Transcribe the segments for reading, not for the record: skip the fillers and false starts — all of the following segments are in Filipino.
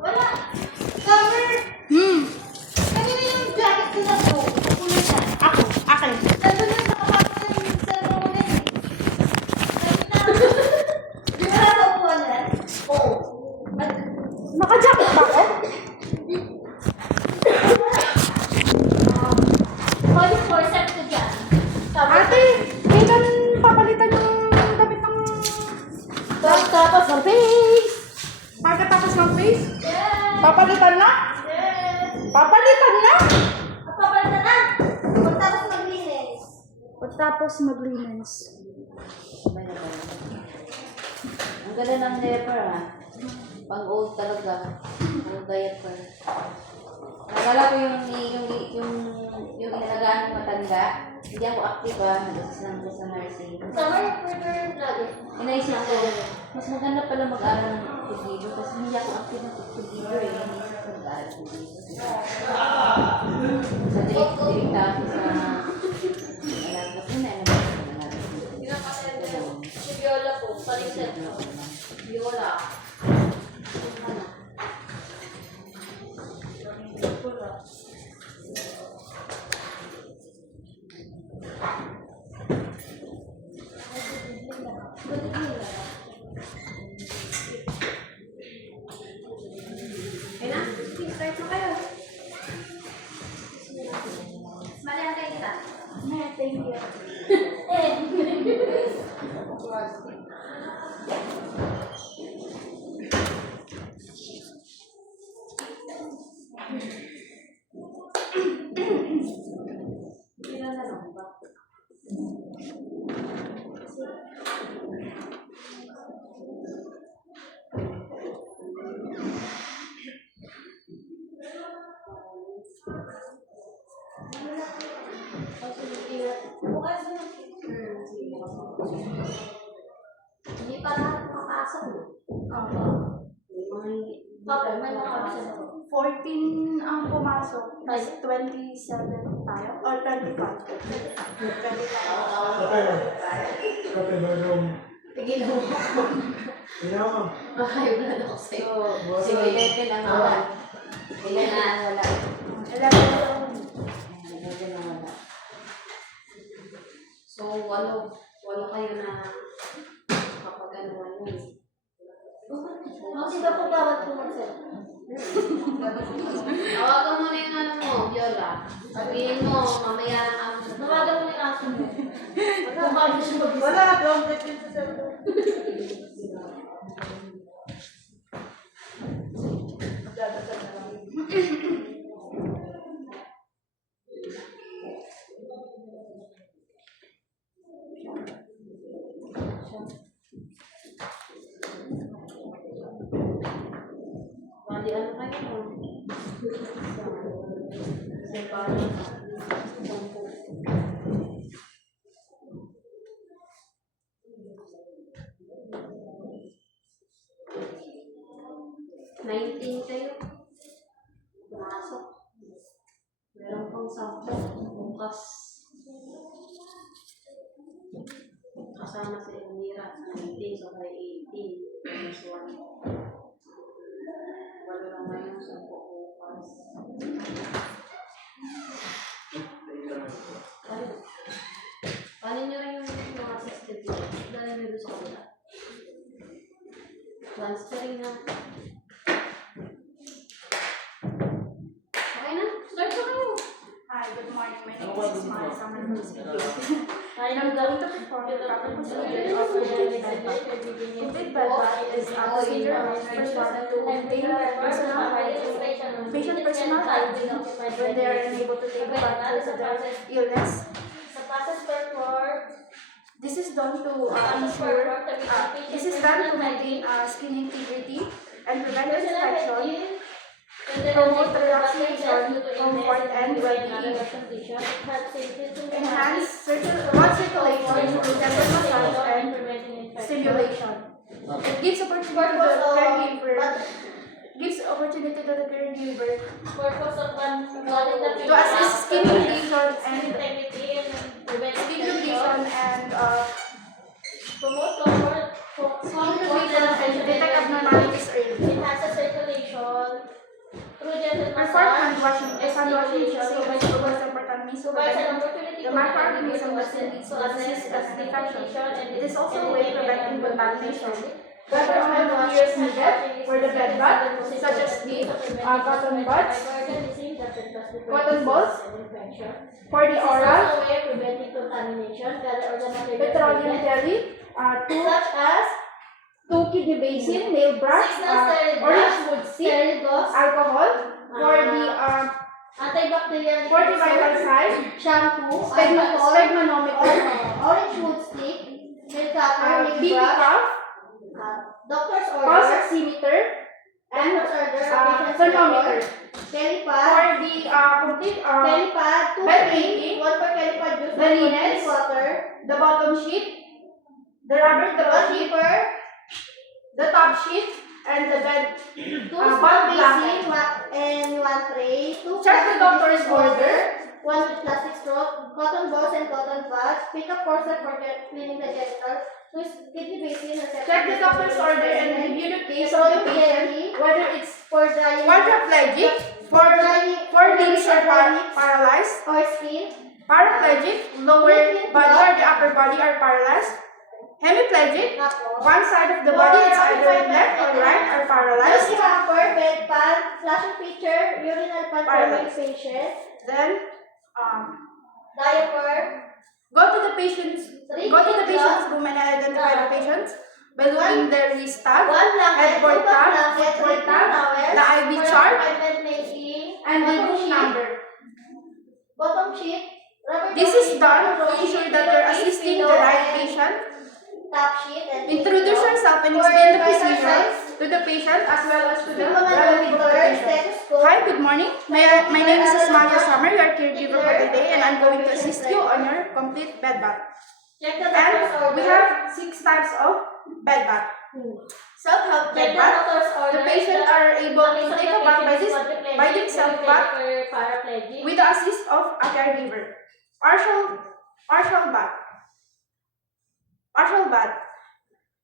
Wala. Cover. Kanina yung jacket ko na po. Kulay na. Ako, akin. Nandun yung nakapasok yung cellphone mo na eh. Di ba nasa upuan yan? Oo. Naka-jacket ba ako? Body forceps ko dyan. Ate, kailan papalitan yung damit ng... Tapos ng face. Pagkatapos ng face? Yes. Papalitan na? Yes. Papalitan na? Papalitan na. Pagtapos maglinis. Pagkatapos maglinis. Ang ganda ng diaper ha. Pang old talaga. Old diaper. Nakala ko yung inalagaan ng matanda. Hindi ako active ha. Nag-assist lang ko sa nursing. Summer return lagi. Inaisip ko, mas maganda pala mag-aral ng Tugido kasi hindi ako active ng Tugido eh. Inaisip ko mag-aral ng Tugido. Sa direkta ako sa alam ko po na Si Viola po. Palitan po. Viola. Start na kayo. Malihan kita. Thank you. Ilan na lang ba? Bukas na. Hindi pa lahat makapasok. Bakit may makapasok ako? 14 ang pumasok. Tapos 27 tayo? Or 25? 25. Kape bagong. Tigil mo ako. Ayaw. Ayaw na ako sa'yo. Sige, Lepe lang wala. Ilan na ang wala. 11. Lepe lang wala. So, walo kayo na kapag ano yun. Hindi ba po bawat pumasok? Tawagan mo na yung ano mo, Viola. Sabihin mo, mamaya na ako. Nawagan mo yung aso mo. Magkakabago siya mag-isa. Wala, don't get into cellphone. Magdadasal na lang. Bali, ano kayo? Kasi parang sampu. 19 kayo. Pumasok. Meron pang 10 bukas. Kasama si Elmira. 19, so kay 18. Minus 1. Wala lang ngayon 10 bukas. Paano nyo rin yung mga assisted mo? Dahil nyo sa kanila. Transferring na. Okay na? Start na kayo. Hi, good morning. My name is Ismael Samanos. Ay, I'm going to perform the proper procedure of complete bedbath is a procedure performed to maintain personal hygiene, patient personal hygiene when they are unable to take part due to their illness. Sa process performed, This is done to ensure, this is done to maintain skin integrity and prevent infection, promote relaxation, comfort, and well-being. Enhance blood circulation through tender massage and stimulation. It gives opportunity to the caregiver. purpose of To assist skin irritation and integrity and skin irritation and promote comfort, skin irritation and detect abnormalities early. enhance the circulation, Perform hand washing. As hand washing is safe and the most important means to prevent the microorganisms that can lead to disease as infection. It is also a way of preventing contamination. Whether all materials needed for the bed bath, such as the cotton buds, cotton balls, for the oral, petroleum jelly, two Such as kidney basin, nail brush, orange wood stick, alcohol, for the antibacterial vital sign, shampoo, alcohol, sphygmanometer, orange wood stick, nail cutter, nail BP brush, cuff, doctor's pulse order, oximeter, and patient's thermometer. record, belly For pad, the complete belly pad, 2 bed cream, making, 1 per belly pad juice, the 1 per linens, water, the bottom sheet, the rubber throw 1 sheet, zipper, the top sheet, and the bed 2 bed small blanket. basin, and 1 tray, 2 Check the doctor's plastic order. 1 with plastic straw, cotton balls and cotton buds, pick up corset for cleaning the genitals, 2 kidney basin, Check the doctor's order and review the case of the patient, whether it's for drying quadriplegic, for limbs are paralyzed, or skin, paraplegic, lower body or the upper body are paralyzed, hemiplegic, tapos, one side of the body is either left or right are paralyzed. Dirty hamper, bed pad, flashing picture, urinal pad for my patient, Then, diaper, go to the patient's room and identify the patients by looking their wrist tag, 1 blanket, 2 headboard tag, blanket, footboard 2 tag, towels, the IV for chart, appointment making, and the bottom room sheet, number. bottom sheet, rubber This dog is sheet, done bottom to ensure sheet, that you're pillow case, assisting the pillow, right and patient. top sheet, and Introduce pillow. yourself and For explain the vital procedure signs, to the patient as well as to the relative of the thermometer, patient. stethoscope, Hi, good morning. My name is Ismalia Summer, your caregiver for today, and I'm going to assist you on your complete bed bath. check the doctor's And we order, have 6 types of bed bath. Self-help check bed the bath. doctor's order, The patient are able to case of take the a bath patient is by quadriplegic, themselves hemiplegic, or paraplegic. with the assist of a caregiver. Partial bath. Partial bath.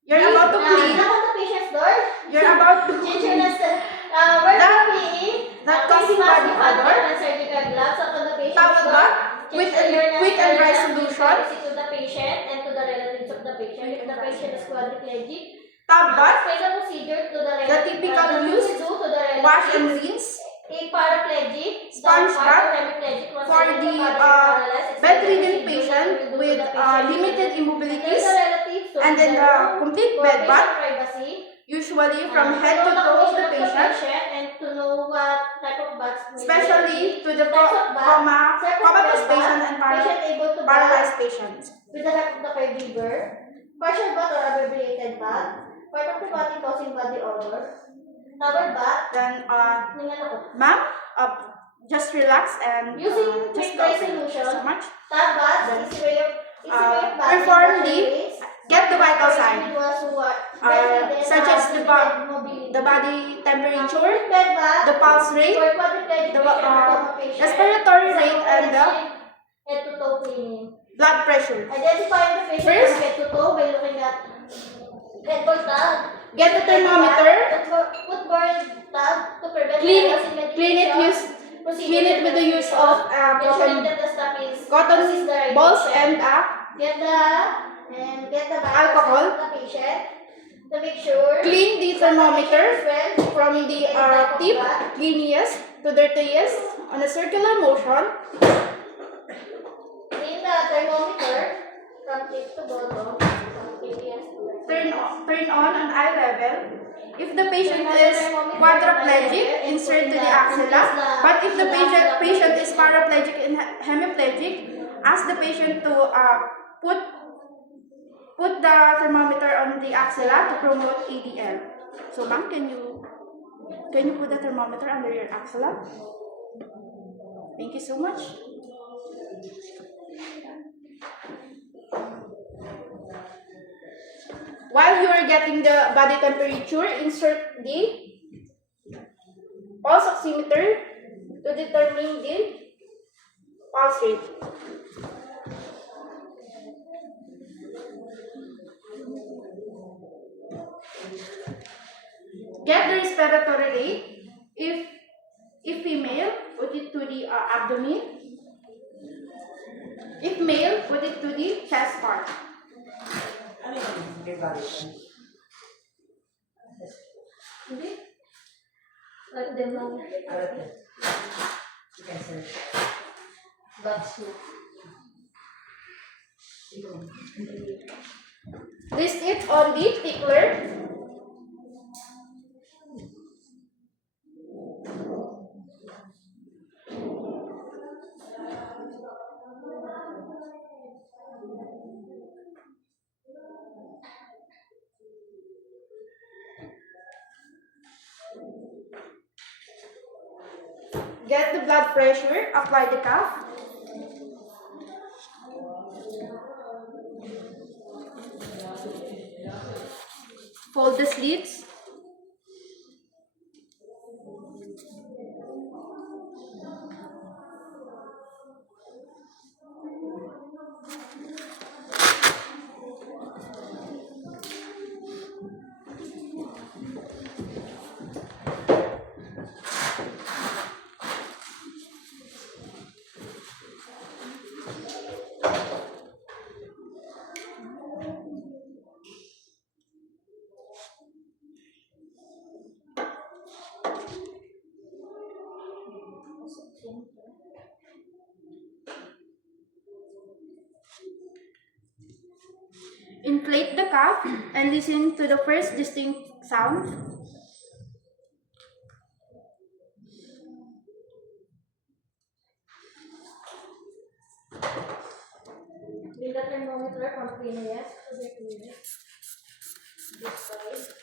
You're about to clean. Knock on the patient's door. You're about to Change clean. wear the PPE. That face causing mask, body hand odor. and surgical gloves up on the patient's Towel door. bath Change with the urinal quick and dry area solution. to the patient and to the relatives of the patient. If the patient is quadriplegic, Tub bath. explain the procedure to the The typical use. to the Wash and relatives. rinse. If paraplegic, Sponge the bath hemiplegic, one for side of the body paralyzed, explain the bedridden procedure patient that we do to with the patient. limited Tell immobilities, the relatives to and then the the room complete for bed patient bath, privacy. usually from head to know the toe of condition the patient, and to know what type of baths may be especially to the types of bath, separate comatose bed patient bath, and patient able to bath paralyzed patients. with the help of the caregiver, partial bath or abbreviated bath, part of the body causing body odor, towel bath, Then, ningan ako, ma'am, just relax and using just quick dry Thank you solution, so much. tap bath, easy way of bathing, perform for the ways, get the vital for sign, individuals who are bedridden, such as the limited mobility. the body temperature, Complete bed bath, the pulse rate, for quadriplegic the patient or coma patient, respiratory rate, and the head to toe cleaning. blood pressure. Identifying the patient First, from head to toe by looking at headboard tag, get the thermometer, footboard tag to prevent clean errors in medication. clean it with the use of ensuring that the stuff is assist the cotton right balls patient. and Get the vital alcohol. signs of the patient to make sure clean the that the patient thermometer is well from the any type of tip, bath. cleanest to dirtiest on a circular motion. Clean the thermometer from tip to bottom, from TPS to Turn on an eye level. If the patient is quadriplegic, insert to the axilla. But if the patient is paraplegic and hemiplegic, ask the patient to put the thermometer on the axilla to promote ADL. So, ma'am, can you put the thermometer under your axilla? Thank you so much. While you are getting the body temperature, insert the pulse oximeter to determine the pulse rate. Get the respiratory rate. If female, put it to the abdomen. If male, put it to the chest part. Hindi. Let them know. That's it. List it on the tickler. Get the blood pressure, apply the cuff. Fold the sleeves. Inflate the cuff and listen to the first distinct sound. Bring the thermometer from PNAS to the clinic. This side.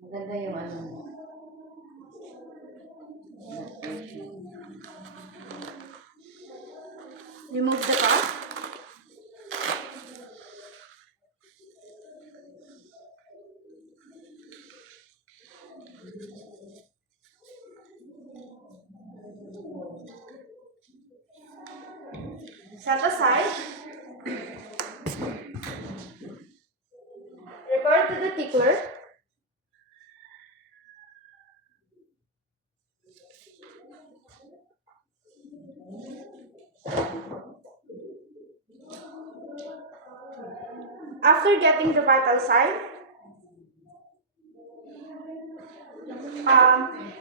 Maganda yung ano. Remove the cuff. Set aside. Record to the tickler. After getting the vital sign,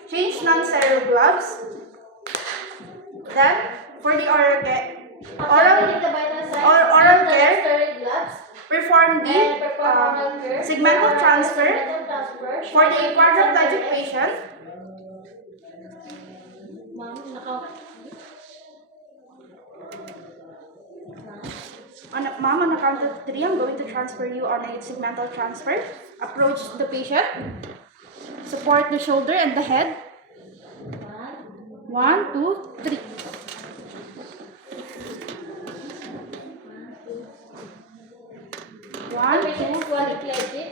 change non-sterile gloves. Then, for the oral care, After getting the vital signs, oral use the care, sterile gloves perform and the perform oral care. segmental transfer Segmental transfer. for the quadriplegic patient. Ma'am, Ma'am, on a count of 3, I'm going to transfer you on a segmental transfer. Approach the patient. Support the shoulder and the head. 1, 2, 3. The patient is quadriplegic.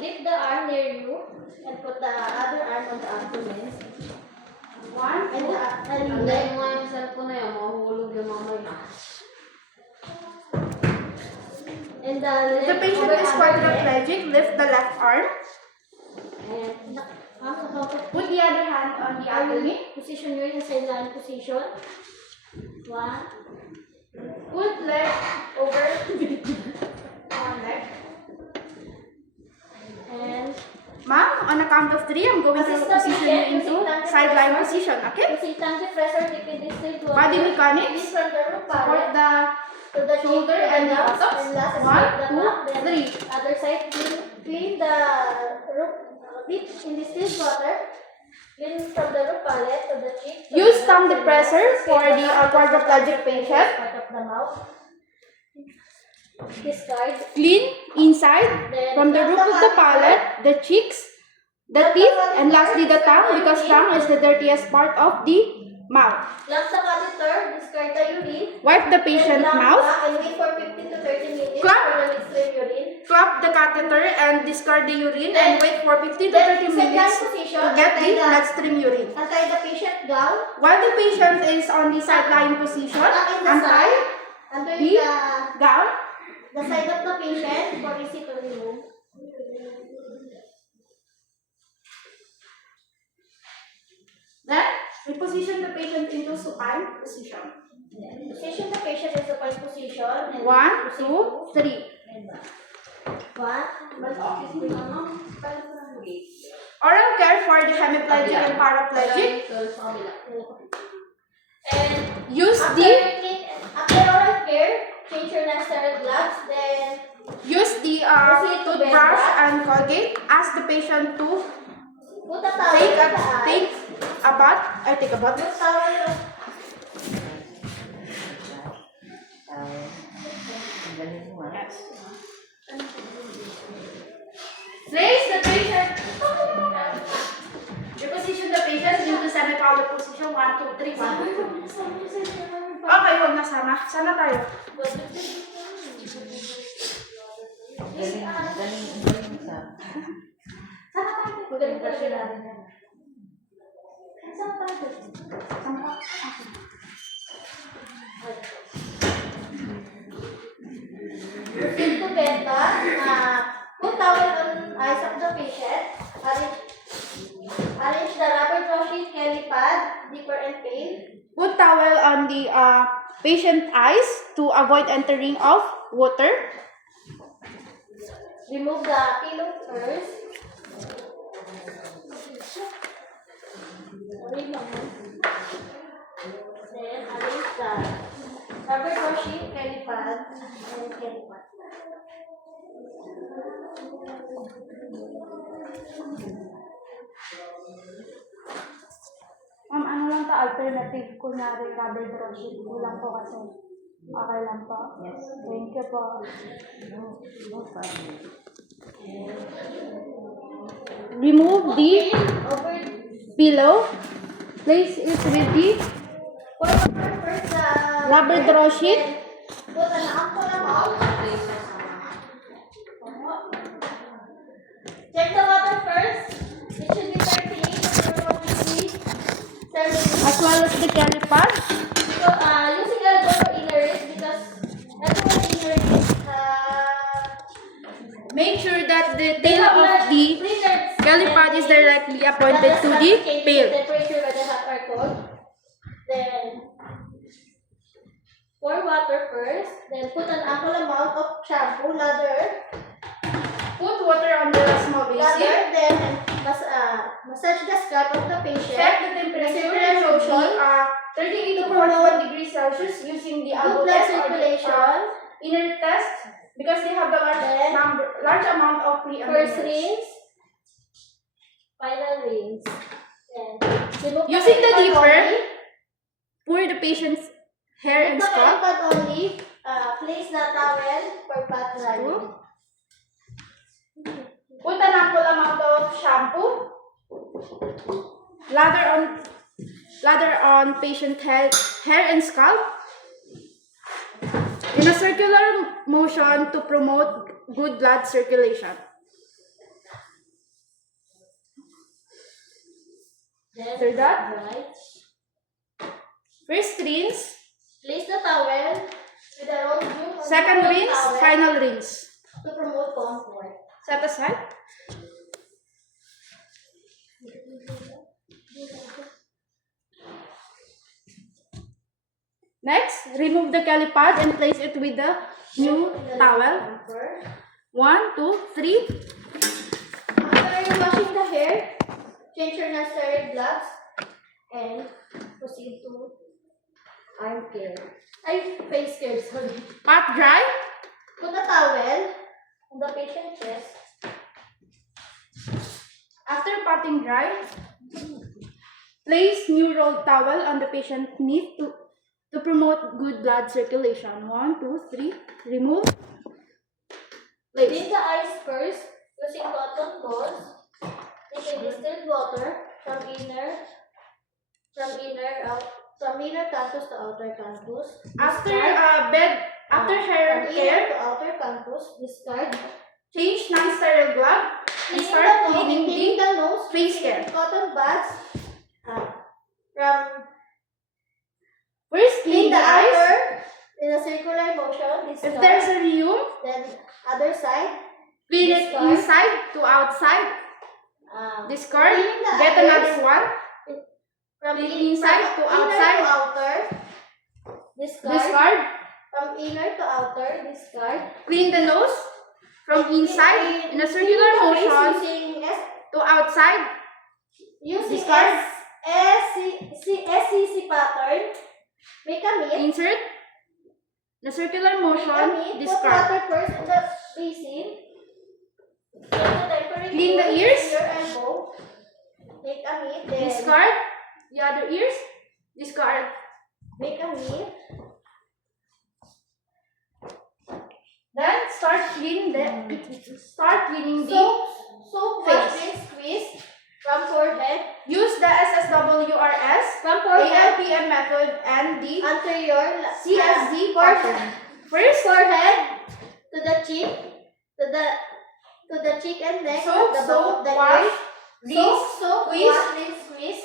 Lift the arm near you and put the other arm on the abdomen. 1, 2, And Tandaan mo nga yung cellphone na yun, mahulog yung mamaya. and the The patient is quadriplegic. Lift the left arm. And Put the other hand on the abdomen. position you in sideline position. 1. Put leg over one leg. And Ma'am, on a count of 3, I'm going to Assist the position patient you into using sideline tangent position. Okay? using tangent pressure deep in this stage. Body mechanics. From the roof Support palate the to the shoulder chin, to and the nuts, buttocks. and last is 1, the 2, back, then 3. other side, clean the roof deep in distilled water. Clean from the roof palate to the cheek. to Use the thumb nuts, and depressor last is for the the back, quadriplegic patient. part of the mouth. Discard. Clean inside Then from the roof of the palate, the cheeks, the teeth, and lastly the tongue, because tongue is the dirtiest part of the mouth. Lock the catheter. Discard the urine. Wipe the Then patient's lock mouth. back and wait for 15 to 30 minutes Clap. for the midstream catheter and discard the urine and wait for 15 to 30 minutes to get the bloodstream urine. Untie the patient gown. While the patient is on the sideline position, Tuck in the untie side. Under the gown. the side of the patient for easy to remove. Then, reposition the patient into supine position. Position the patient in supine position. And 1, proceed 2, 3. Oral care for the hemiplegic and paraplegic. And Use after, the after oral care, change your non-sterile gloves. Then toothbrush and Colgate. Ask the patient to put a towel take in the eye. take a bath. Take a bath. Put towel. Place the patient. Reposition the patient into semi-collar position. 1, 2, 3. Okay, huwag na sana. Sana tayo. Galing sa. Magaling pa sila. Proceed to benta. Put towel on eyes of the patient. Arrange the rubber draw sheet, kelly pad, deeper and pale. Put towel on the patient eyes to avoid entering of water. Remove the pillow first. Then arrange the rubber draw sheet, kelly pad, and kelly pad. Ano lang to, alternative, kunyari rubber draw sheet. Kulang po kasi. Okay lang po. Yes. Thank you po. No problem. Remove the Over pillow. Place it with the first rubber draw sheet. put an ample amount. Check the water first. It should be circulating for 1 As well as the kelly pad. So, using elbow inner wrist because elbow inner wrist, Make sure that the tail of the kelly pad is directly appointed to the pail. Temperature whether hot or cold. Then pour water first. Then put an ample amount of shampoo, lather. Put water on the small basin. Then massage the scalp of the patient. Check the temperature and motion 38 to 41 degrees Celsius using the Good elbow blood test or the circulation. inner test because they have a large amount of free First amino acids. rinse. Final rinse. Then remove Using the belly pad dipper, only. pour the patient's hair and The belly scalp. pad only. Place the towel for bath drying. Put an ample amount of shampoo. Lather on patient hair and scalp in a circular motion to promote good blood circulation. After that, Right. first rinse, Place the towel with a roll view on second the rinse, towel final rinse. to promote comfort. Set aside. Next, remove the kelly pad and place it with the new towel. Comfort. 1, 2, 3. After washing the hair, change your non-sterile gloves and proceed to arm care. Face care, sorry. Pat dry. Put a towel on the patient's chest. After patting dry, place new rolled towel on the patient's knee to promote good blood circulation. 1, 2, 3. Remove. Clean Place. the eyes first using cotton gauze. Take a distilled water from inner canthus to outer canthus. After Discard. hair From inner care, to outer canthus. Discard. Change non-sterile glove and start cleaning the nose, face care. cotton buds, from First, clean the eyes. outer in a circular motion. This If side, there's a rheum, then other side. clean it Discard. inside to outside. Discard. Cleaning the Get eyes. another one. From Clean inside to inner outside. to outer. Discard. Discard. From inner to outer. Discard. Clean the nose from inside in a circular Clean the motion face using to outside. using Discard. SCC pattern. Make a meat. Insert the circular Make a motion. meat. Put Discard. water first in the basin. Clean the ears. Your elbow. Make a meat. Then Discard the other ears. Discard. make a meat. Then start cleaning the Soap wash face. and squeeze from forehead. Use the SSWRS, From forehead. ALPM method, and the Anterior. CSZ forehead. pattern. First, Forehead to the cheek. To the cheek and neck. soap, at the back of the wash, ear. rinse, Soap, squeeze. wash, rinse, squeeze.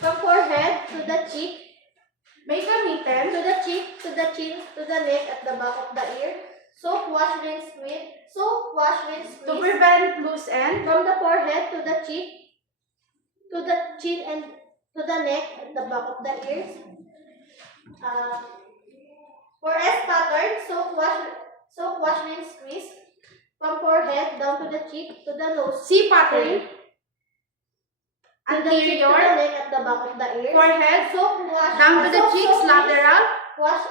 From forehead to the cheek. make a mitten, To the cheek, to the chin, to the neck, at the back of the ear. Soap, wash, rinse, squeeze. Soap, wash, rinse, to squeeze. prevent loose end. From the forehead to the cheek, to the chin and to the neck, at the back of the ears. For S pattern, soap, wash, rinse, squeeze. From forehead down to the cheek, to the nose, C pattern, to the cheek, to the anterior, neck, at the back of the ears. forehead, Soap, wash, down to the soap, cheeks, soap, lateral, Wash,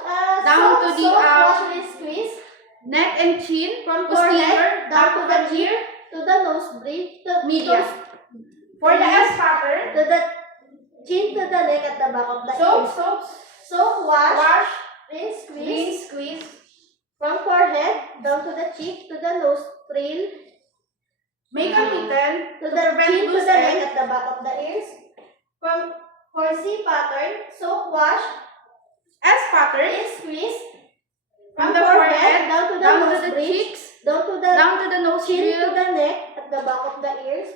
down soap, to the, soap, wash, rinse, squeeze. neck and chin, From posterior, forehead back down to of the the cheek, ear, to the nose, breathe, to median. For the S pattern, to the chin, to the neck, at the back of the ears. soap, Soap, wash, wash, rinse, squeeze. rinse, squeeze, From forehead down to the cheek, to the nose, trail, make a mitten, to to the prevent chin, to loose the neck, end. at the back of the ears. For C pattern, soap, wash, S pattern, rinse, squeeze. from the forehead, down to the down nose, to the bridge, cheeks, down to the down to the nose chin, to drill, the neck, at the back of the ears.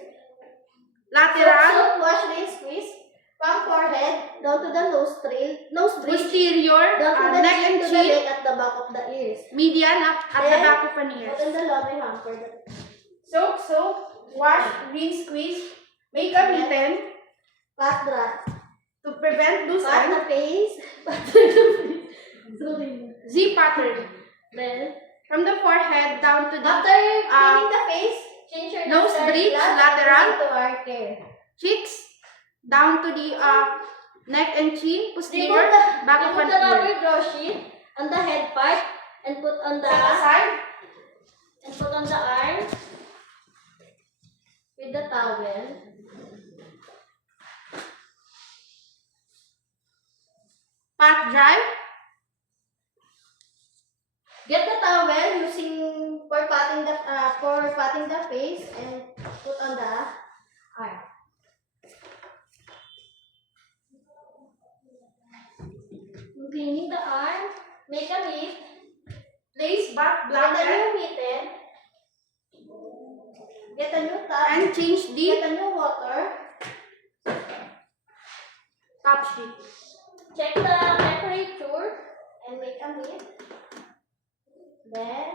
lateral, Soap, wash, rinse, squeeze. From forehead down to the nose, trail, nose, bridge, posterior, down to the neck chin, and to the chin, neck, at the back of the ears. median at the Then, back of an ear. Put in the laundry hamper. Soap, wash, rinse, squeeze, make a mitten Pat dry. to prevent loose Pat end. the face. Pat the face. Sorry. Z pattern, Then, from the forehead down to the after cleaning the face, change your nose nursery bridge, glass and lateral. proceed to our care. cheeks, down to the neck and chin, posterior, Remove back of the an ear. rubber draw sheet on the head part and put on the Side, arm with the towel. pat dry, Get the towel using for patting the face and put on the arm. Cleaning the arm, make a meat, place back get a blanket, new mitten, get a new towel, and change the get a new water, top sheet. check the temperature and make a meat. Then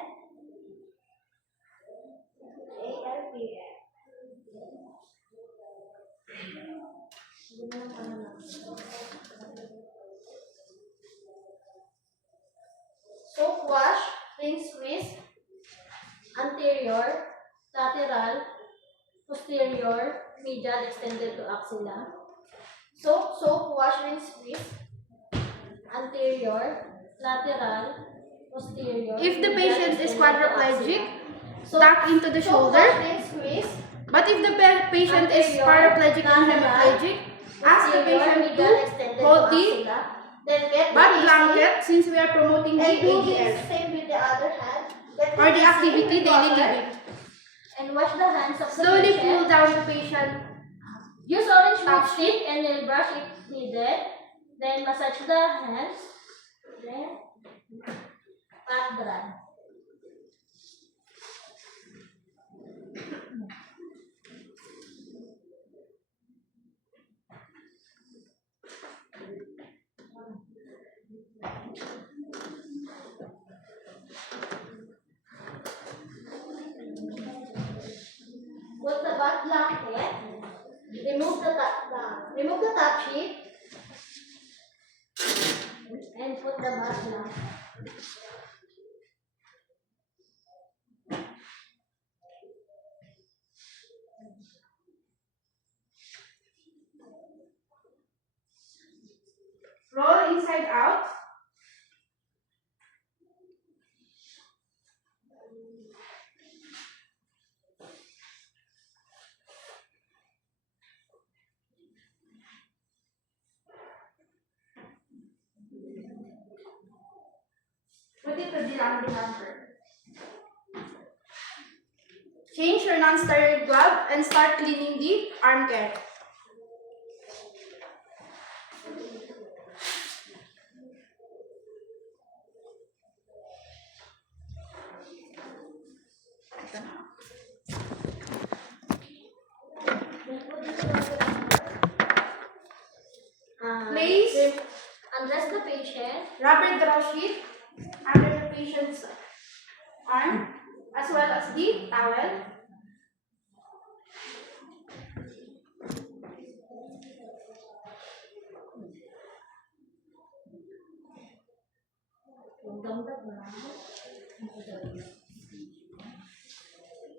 ALPM. Soap wash, rinse, squeeze, anterior, lateral, posterior, medial extended to axilla. Soap wash, rinse, squeeze, anterior, lateral, posterior. If the medial, patient is extended to quadriplegic, axilla. tuck into the Soap shoulder. wash, rinse, squeeze, But if the patient is Anterior, paraplegic and lateral, hemiplegic, ask the posterior, patient medial, to extended hold to the axilla. Then get butt the blanket since we are promoting the and do ADL this same with the other hand. Get or the easy activity with daily water living. and wash the hands of the Slowly patient. pull down the patient. Use orange Top lipstick and nail brush if needed. Then massage the hands. Then pat dry. remove the top sheet and put the back lamp. Roll inside out. Put it to the laundry hamper. Change your non-sterile glove and start cleaning the arm care. Place Undress the patient. rubber draw sheet under the patient's arm as well as the towel.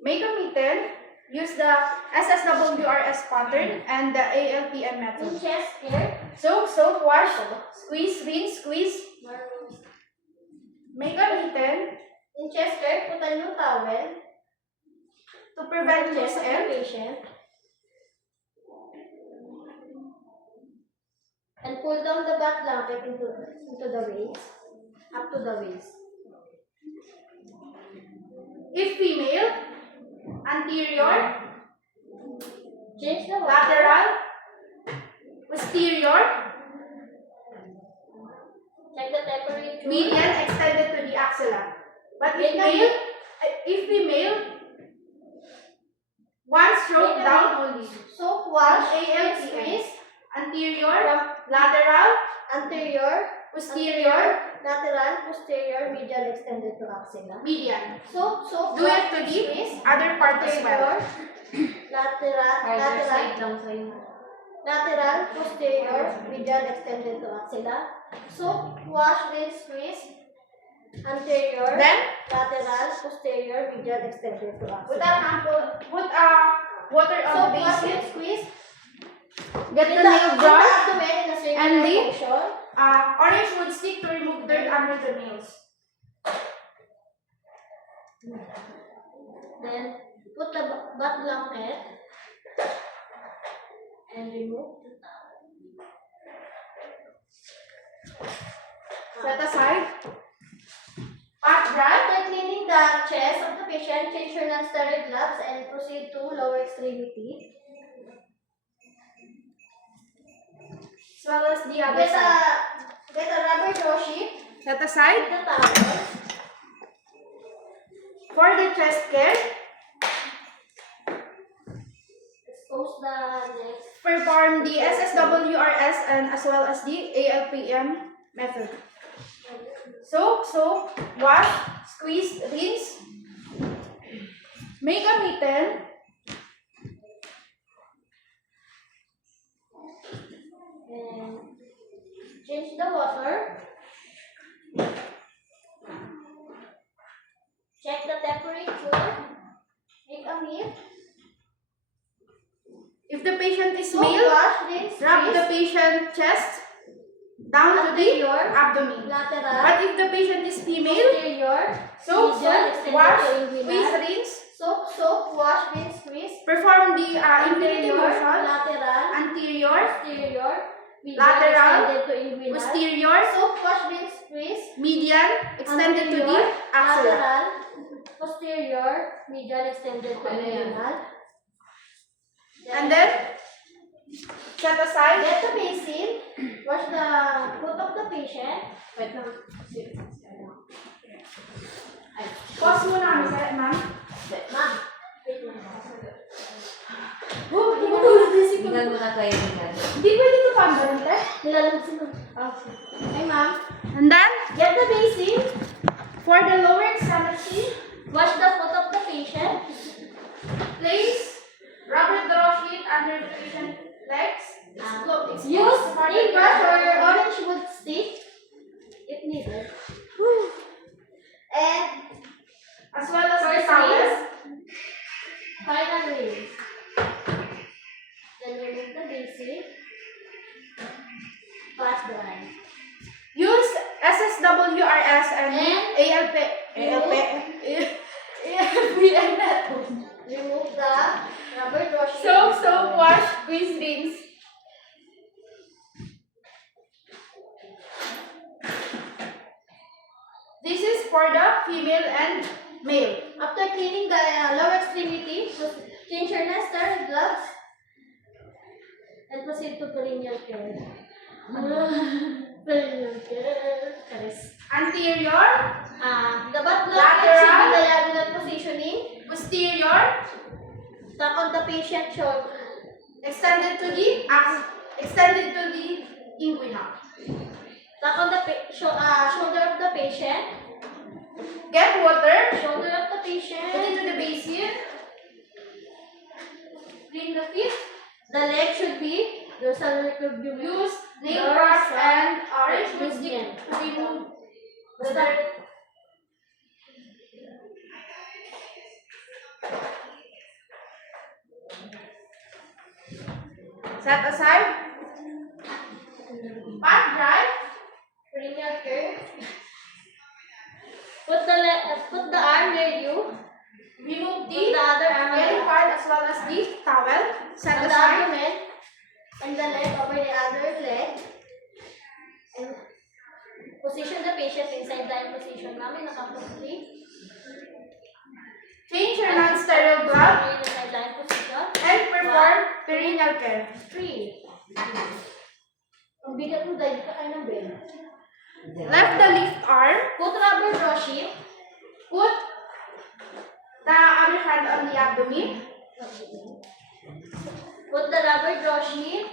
Make a mitten. Use the SSWRS pattern and the ALPM In method. chest care. Soak, wash, squeeze, rinse, squeeze. Make a mitten In chest care, put a new towel. to prevent Chest loose of the air. patient. And pull down the back blanket into the waist. Up to the waist. If female, anterior, Change the water. lateral, posterior, Check the temperature. median extended to the axilla. But if female, one stroke Make a down only. Soak, wash, ALPM. squeeze. Anterior, lateral, Anterior, posterior, lateral, posterior, medial extended to axilla. median. Soak, Do it to the squeeze. other part as well. Lateral, posterior, medial extended to axilla. Soak, wash, rinse, squeeze. Anterior, Then, lateral, posterior, medial extended to put axilla. water on Soak, the wash, basin. rinse, squeeze. Get the In nail the brush. abdomen in a circular and the- motion. Orange wood stick to remove dirt under the nails. Then put the butt blanket and remove the towel. Set aside. Pat brush. After cleaning the chest of the patient, change your non-sterile gloves and proceed to lower extremity. As well as the other side. Get a rubber draw sheet Set with aside. the towel. For the chest care, Expose the legs. perform the SSWRS and as well as the ALPM method. Soak, wash, squeeze, rinse. Make a mitten. And change the water. Check the temperature. Make a meal. If the patient is Soak, male, wash, rinse, wrap the squeeze. patient chest down to the Anterior, abdomen. lateral, But if the patient is female, posterior, soak, medial, extended wash, to inguinal. squeeze, rinse. Soak, wash, rinse, squeeze. Perform the infinity Anterior, motion. lateral, Anterior, posterior, medial, Lateral, extended to inguinal. posterior, Soak, wash, rinse, squeeze. median, extended to the Anterior, axilla. lateral, posterior, medial, extended to inguinal. And then, set aside. Get the basin. Wash the foot of the patient. Pause muna kami, ma'am. Ma'am, wait lang. Oh, hinatulog din si Tingnan mo na kayo tingnan. Hindi pwede ito pambarin, te? Nilalabas si ma'am. Hey, ma'am. And then, Get the basin. for the lower extremity, Wash the foot of the patient. place rubber draw sheet under the patient Legs. Use paintbrush or orange wood stick if needed. And As well as the first towel. rinse, final rinse. Then remove the basic. Pat dry. Use SSWRS and And ALP. Remove the rubber brush. Soap, wash, squeeze, rinse. This is for the female and male. After cleaning the lower extremity, change your necessary gloves and proceed to perineal care. Perineal care. Charis. Anterior, The butt plug Lateral. should be diagonal positioning. posterior, Tuck on the patient shoulder. extended to the inguinal. Tuck on the shoulder of the patient. Get water, Shoulder of the put patient. into the basin, clean the feet, The leg should be dorsal recurve. use nail brush and orange wood stick Movement. to remove the dirt. Set aside. Pat dry. Perineal care. Put the arm near you. Remove Put the other arm on belly the part as well as the towel. Set on the aside. abdomen and the leg over the other leg. And position the patient inside lying position. Mami, naka-complete. Change your non-sterile glove In the side lying position. and perform perineal care. 3. Ang bigat mo dahil ka kayo ng bed. Left the left arm. Put rubber brushing. Put the other hand on the abdomen. Put the rubber brushing.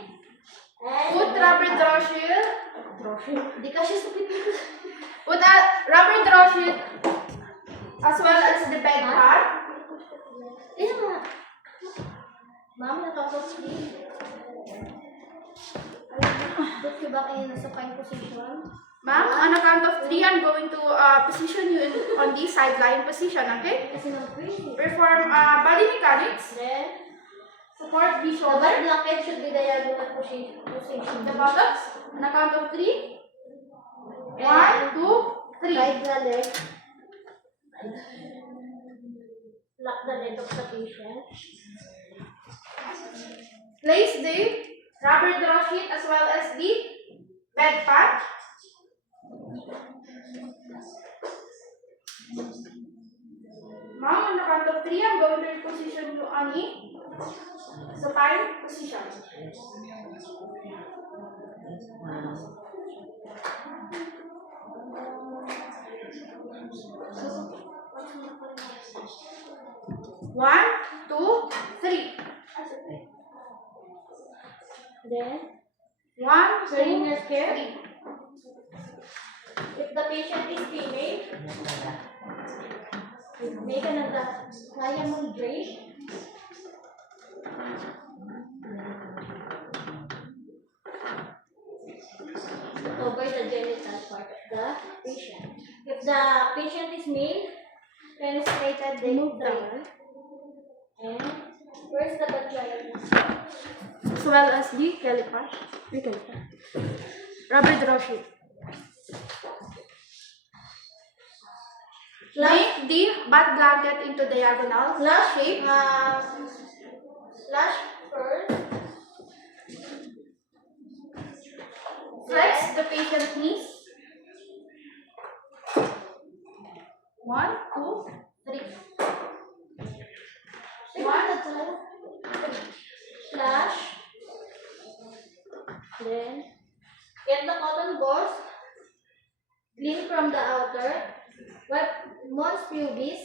And Put rubber draw shield. Di ka siya supit dito. Put a rubber draw shield as well as the bed pad. Tingnan mo nga. Mami, nakaka-sleep. Put you back in sa fine position. Ma'am, on a count of 3, I'm going to position you on the side lying position, okay? Kasi nang-breathe. Perform body mechanics. Then, Support the the shoulder. butt blanket should be diagonal position. The buttocks. On a count of 3. 1, 2, 3. Guide the leg. Lock the leg of the patient. Place the rubber draw sheet as well as the bed pad. Ma'am, on the count of 3, I'm going to reposition you on the supine position. One, two, three. Then, 1, 2, perineal care. 3. If the patient is female, may ka na kaya mong drape. Over the genital part of the patient. If the patient is male, penetrated the drape. And where's the vagina? As well as the caliper. Rubber draw sheet. Make the butt blanket into diagonal shape. Flash first. Flex the patient's knees. 1, 2, 3. Flash. Then get the cotton balls. Clean from the outer. Wipe mons pubis.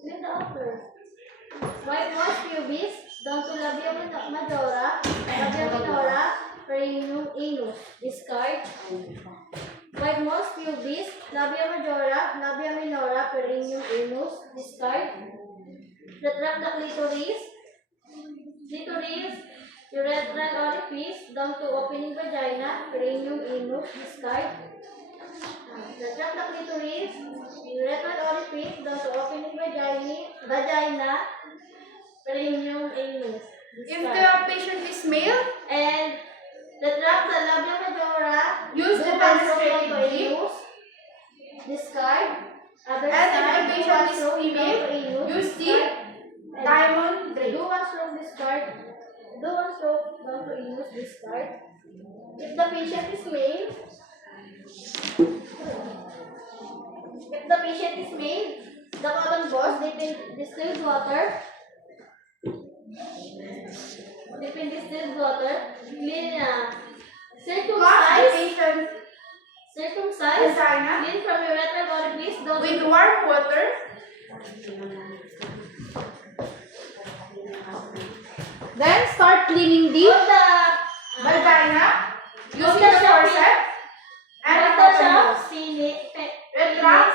Clean the outer. Wipe mons pubis down to labia majora, labia minora, perineum anus. Discard. Wipe mons pubis, labia majora, labia minora, perineum anus. Discard. Retract the clitoris. Clitoris, urethral orifice down to opening vagina, perineum, anus, discard. Retract the clitoris, urethral orifice down to opening vagina, perineum, anus, If discard. the patient is male, And retract the labia majora, use the do one penetrating stroke down to grip. anus, discard. Other And if side, the do patient one is stroke female, down to anus, use the discard. And diamond drape. do one stroke discard. Do one stroke down to anus, discard. If the patient is male, the cotton balls dip in distilled water. Clean, circumcise, Vagina. clean from urethral orifice down With to warm water, then start cleaning the vagina using the forceps and the cotton balls. Retract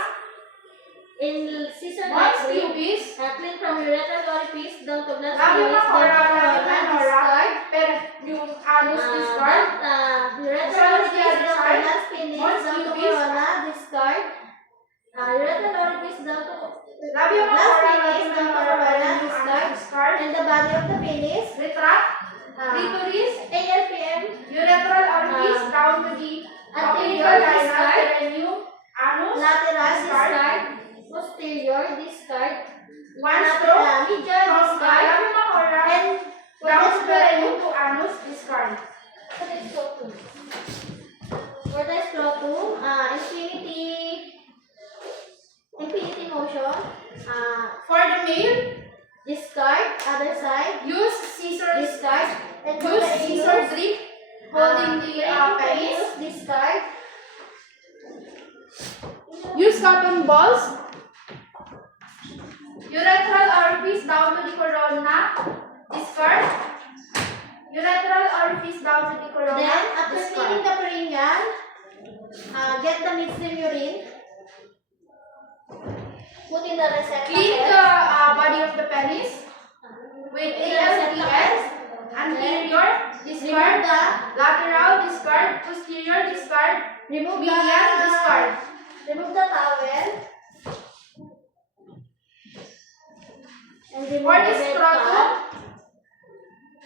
in scissor once technique. pubis, Clean from urethral orifice down to blood labia penis, down majora, to labia corona, minora, discard. perineum, anus, discard. Urethral orifice down to blood penis, Once down to pubis. corona, discard. Urethral orifice down to Labia blood majora, penis, labia down to minora, corona, perineum, discard. anus, discard. And the body of the penis. Retract Clitoris, ALPM, urethral orifice down to the anterior, vagina, discard. perineum, anus, Lateral, discard. discard. Posterior, discard. One stroke Medial, from discard. labia majora And down to perineum to anus, discard. for the scrotum. For the scrotum, infinity motion. For the male, Discard, other side. use scissors. Discard. And for Use the scissor anus, grip holding the penis. discard. Use cotton balls. Urethral orifice down to the corona. Discard. Urethral orifice down to the corona. Then, after discard. cleaning the perineum, get the midstream urine. Put in the receptacle. Clean the body of the penis with ALPS. Anterior, discard. Lateral, discard. Posterior, discard. Remove Median, discard. Remove the towel. And remove For the this red scrotum, pad.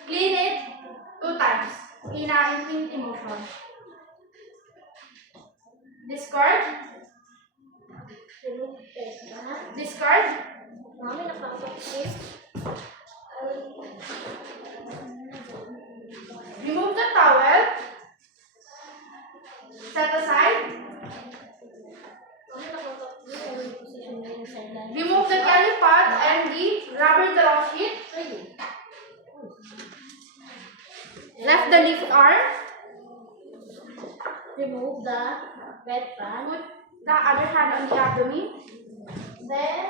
clean it 2 times in an infinity motion. Discard. Remove the red pad. Discard. Mami, nakakapit. Remove the towel. Set aside. Mami, nakakapit. Position na yung sideline. Remove the jelly pad and the rubber draw sheet. Left the left arm. Remove the red pad. Put the other hand on the abdomen. Then,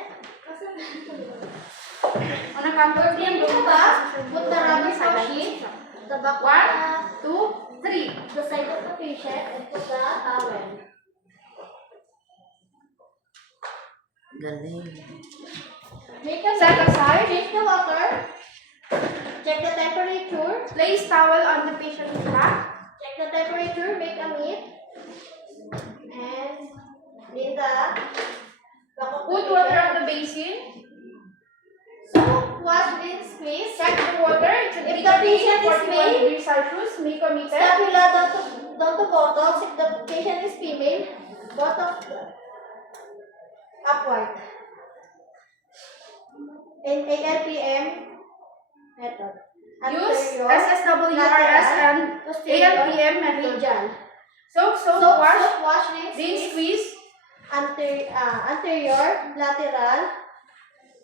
On a count of clean 3, the back. Put the rubber draw sheet. The back 1, 2, 3. the side of the patient and put the towel. Make a Set aside. Check the water. Check the temperature. Place towel on the patient's lap. Check the temperature. Make a meat. And clean the back of the Put water patient. on the basin. So, wash, rinse, squeeze. Check the water. It should If be the patient is 41 male, degrees Celsius. Make a meter. Scapula down to buttocks. If the patient is female, buttocks upward. In ALPM method. Use Anterior, SSWRS and posterior, ALPM method. medial. Soak, So, wash, wash, rinse, rinse, squeeze. squeeze. Anterior, lateral,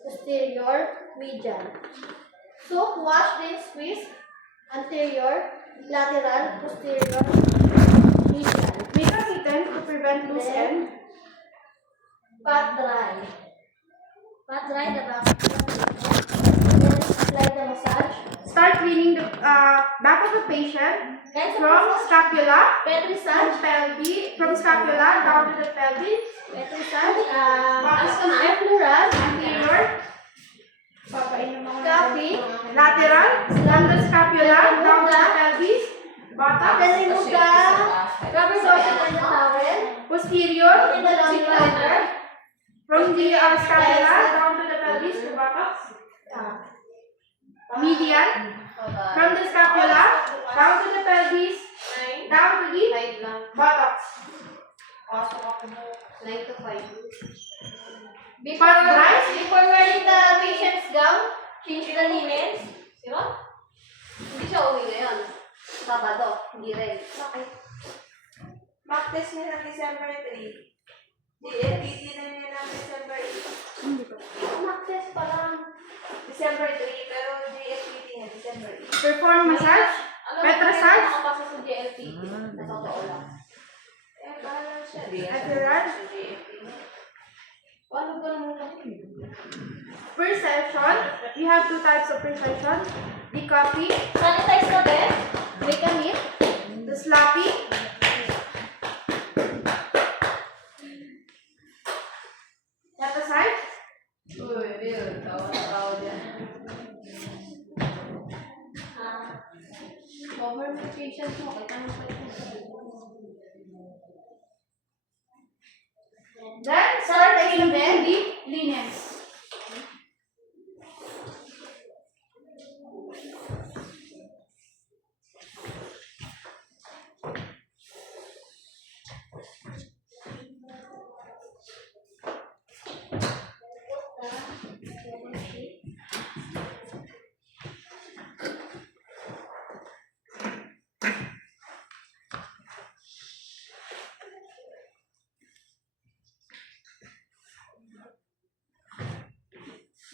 posterior, medial. So, wash, rinse, squeeze. Anterior, lateral, posterior, medial. Make a mitten to prevent loose end. Pat dry. Pat dry the back. Then apply the massage. Start cleaning the back of the patient Then from scapula Petri to massage. pelvis, from scapula down to the pelvis, Petri massage. Fluoride. anterior, Copy. lateral. From the scapula down to the pelvis, the buttocks. Median. From the scapula down to the pelvis, down to the buttocks. Before wearing the patient's gown, change the linens. Di ba? Hindi siya uwi ngayon. Sabado, hindi rin. Bakit? Mock test niya ng December 3. DFPT na niya ng December 8. Mock test pa lang. December 3, pero DFPT niya December 8. Perform massage. Pet massage. Nakapasa sa JLPT. Na totoo lang. Bahala siya. Epidural. Paano ba naman kasi? Perception. We have two types of perception. The copy, Sanitize ka ba? Wait a minute. the sloppy, that aside. Uy, real. Tawa dyan. Cover mo patients mo. Kita mo pa ito. Then start changing the linens.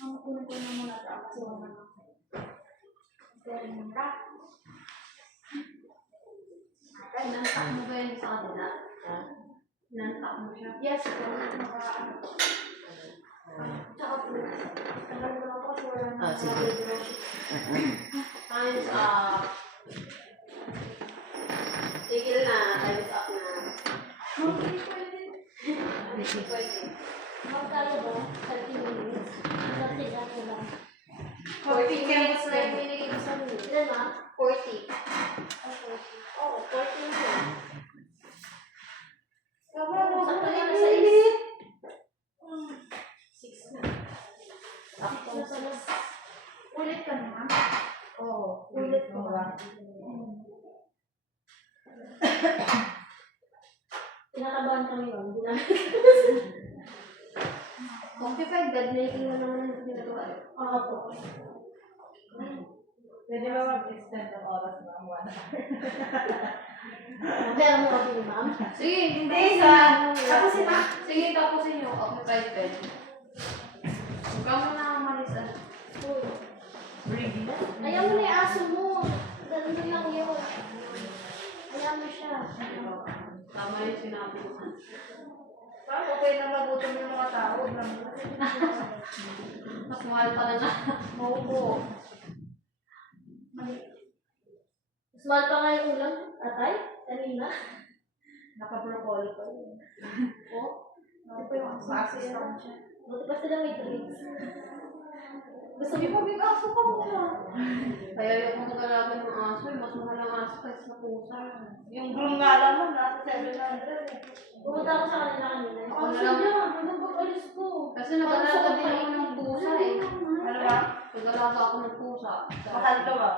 Kunin ko na muna ito kasi wala na ako. Ganda. Nantak mo ba yun sa kanila? Nantak mo siya? Yes, ito. Tsaka po. Tagal mo ako kasi wala na ako. Times up. Tigil na. Times up na. Hindi pwede. Magkano ba? 30 minutes. Kasi ako lang. 40 minutes na yung binigay ko sa inyo. Ilan na? 40. Oo, 40 minutes. Sobrang Sakto mo na na sa sa 6 na. Sakto. Ulit ka naman. Oo. Ulit ko ba? Kinakabahan kami yun. Hindi namin. Occupied bed making mo naman ang ginagawa. Oo po. Pwede ba mag-extend ng oras na 1 hour? Meron mo kami ni ma'am. Sige, Hindi, sa... tapusin na. Sige, tapusin yung occupied bed. Huwag ka muna umalis. Uy. Brady na? Ayaw mo na yung aso mo. Ganun lang yun. Ayaw mo siya. Tama yung sinabi ko. Okay na magutom yung mga tao. Mas mahal pala na. Maubo. Mas mahal pa nga yung ulam. Atay? Kanina? Naka-broccoli pa yun. Oo. Ito pa yung assistant siya. Buti pa sila may drinks. Gusto mo may aso ka mo siya. Kaya yung mag-alaga ng aso, mas mahal ang aso kaysa sa pusa. Yung groom nga naman, nasa 700. Pumunta ako sa kanila kanina. Ako na Aso lang. niya, hanggang pag-alis ko. Kasi nag-alaga din ako ng pusa eh. Ano ba? Nag-alaga ako ng pusa. Mahal ka ba?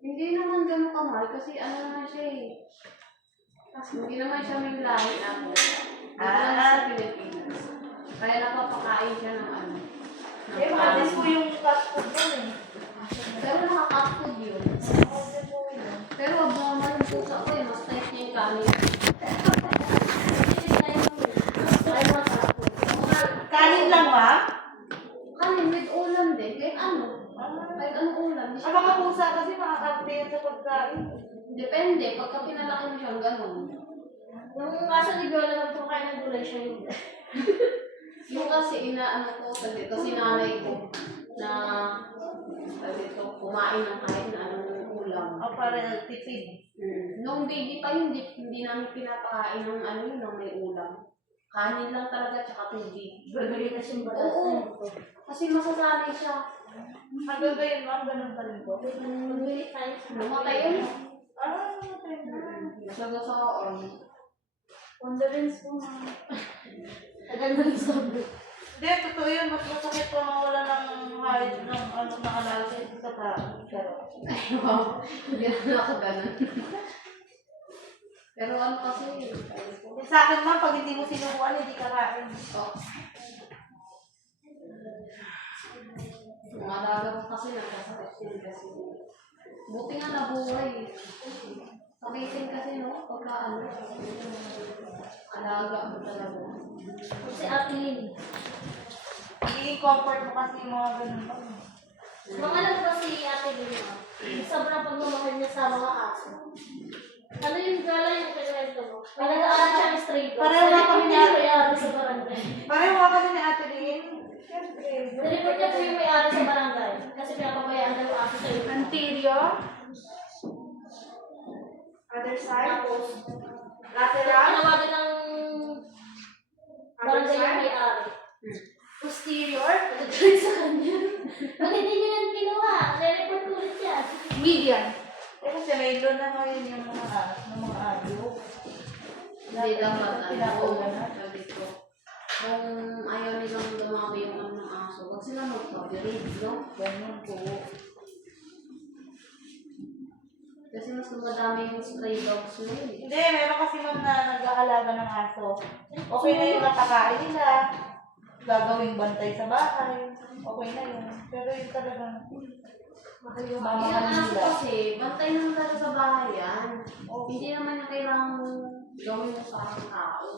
Hindi naman ganun kamahal kasi ano naman siya eh. Hindi naman siya may lahi ako. Dito lang sa Pilipinas. Kaya napapakain siya ng ano. ng Eh, makalis mo yung cat food mo eh. Pero naka-cat food yun. Pero abnormal yung pusa ko eh. Mas type niya yung kanin. Kanin lang ba? Kanin with ulam din. Kahit ano. Kahit anong ulam. Di Ang siya mga pusa kasi makakarte yan sa pagkain. depende. Pagka pinalaki mo siyang ganun. Yung aso ni Biola naman kung kaya ng gulay siya yung Yung kasi inaano ko kasi nanay ko na dito, kumain ng kahit na anong ulam. O para tipid. Nung baby pa yun, hindi namin pinapakain ng ano yun, ng may ulam. Kanin lang talaga, tsaka tubig. Gagawin na siyang batas. Oo. Kasi masasanay siya. Hanggang ngayon, ma'am, ganun pa rin po. Magbili tayo sa Namatay yun. Namatay na. Nasagasaan. Condolence po, ma'am. Tagal na rin sabi. Hindi, totoo yun. Mas masakit pa mawala ng height ng ano na analysis sa tao. Pero, Ay, wow. Hindi na ako ganun. Pero ano kasi, sa akin man, pag hindi mo sinubuan, hindi ka kain. oh. Yung alaga ko kasi nagkasakit din kasi. Buti nga nabuhay. Sakitin kasi no, pagka ano, alaga mo talaga. Si Ate Lynn. Magiging comfort mo kasi yung mga ganun pa. Mga alam ko si Ate Lynn. Sobrang pagmamahal niya sa mga aso. Ano yung gala yung kinuwento mo? May nag-aaral siya ng stray dogs. Pareho nga kami ni Ate. may-ari sa barangay. Pareho nga kami ni Ate Lynn. Siyempre. Nireport niya po yung may-ari sa barangay. Kasi pinapabayaan daw yung aso sa iyo. Anterior. Other side. Tapos, Lateral. tinawagan ng barangay yung may-ari. Posterior. Nagagalit sa kanya. Pag hindi niya yan kinuha, nireport ulit yan. Median. Eh kasi may loan na ngayon yung mga ng mga ayo. Hindi dapat ano, Pinakaulan na. sabi ko. Kung ayaw nilang dumami yung ano ng aso, huwag sila magpag-read, no? Ganun po. Kasi mas dumadami yung stray dogs na yun. Hindi, meron kasi ma'am na nag-aalaga ng aso. Okay na yung napakain nila. Gagawing bantay sa bahay. Okay na yun. Pero yung talagang Yung mamahalin aso nila. kasi, bantay naman talaga sa bahay yan. Hindi naman niya kailangan gawin mo sa aking tao.